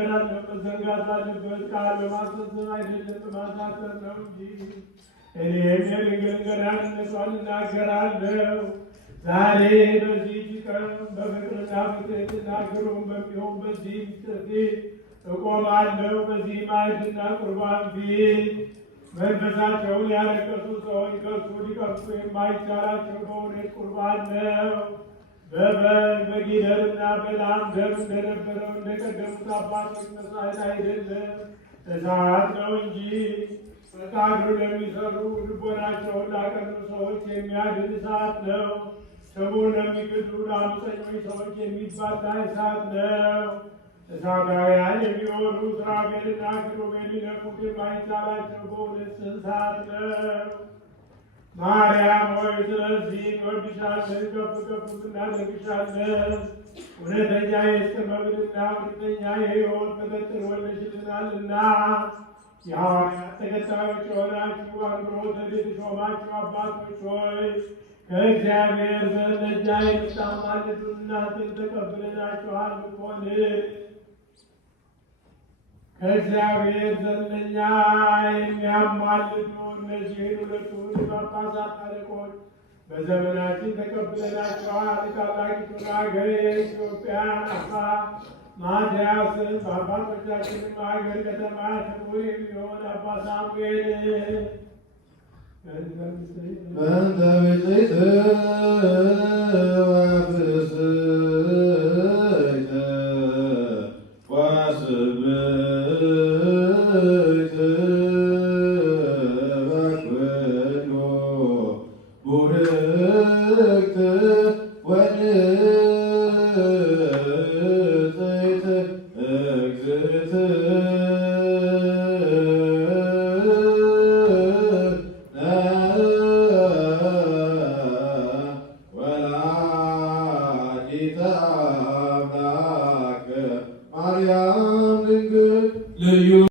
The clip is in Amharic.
መዘንጋት ባለበት ቃል በማስፈጸም አይደለም በማሳሰብ ነው እንጂ እኔም የድንግል ገናንነቷን እናገራለሁ። ዛሬ በዚህች ቀን በፍቅርና በትሕትና ግሩም በሚሆን በዚህ ምስጢር ፊት እቆማለሁ። በዚህ ማዕድና ቁርባን ፊት መንፈሳቸውን ያረከሱ ሰዎች ከእሱ ሊቀምሱ የማይቻላቸው በእውነት ቁርባን ነው። በበግ በጊደርና በላም ደም እንደነበረው እንደቀደሙት አባቶች መሥዋዕት አይደለም፣ እሳት ነው እንጂ ፈቃዱን ለሚሰሩ ልቦናቸውን ላቀኑ ሰዎች የሚያድን እሳት ነው። ስሙን ለሚክዱ ለዓመፀኞች ሰዎች የሚባላ እሳት ነው። እሳታውያን የሚሆኑ ሱራፌልና ኪሩቤል ሊነኩት የማይቻላቸው በእውነት እሳት ነው። ማርያም ሆይ ስለዚህ እንወድሻለን፣ ከፍ ከፍ እናደርግሻለን። እውነተኛ የጽድቅ መብልና እውነተኛ የሕይወት መጠጥን ወልደሽልናልና የሐዋርያት ተከታዮች የሆናችሁ አክብሮተ የተሾማችሁ አባቶች ሆይ ከእግዚአብሔር ዘንድ ለእኛ የምታማልዱን እናንተን ተቀብለናችኋል እኮን። ከእግዚአብሔር ዘንድ ለእኛ የሚያማልዱ እነዚህን ሁለቱን ጳጳሳት አለቆች በዘመናችን ተቀብለናቸዋል። ታላቂቱን ሀገር የኢትዮጵያን አባት ማትያስን በአባቶቻችንም ሀገር ከተማ ክቡር የሚሆን አባ ሳሙኤልን በእንተ ብፅዕት ወፍስሕተ ወስብእት በኩሉ ቡርክት ወንጽሕት እግዝእትነ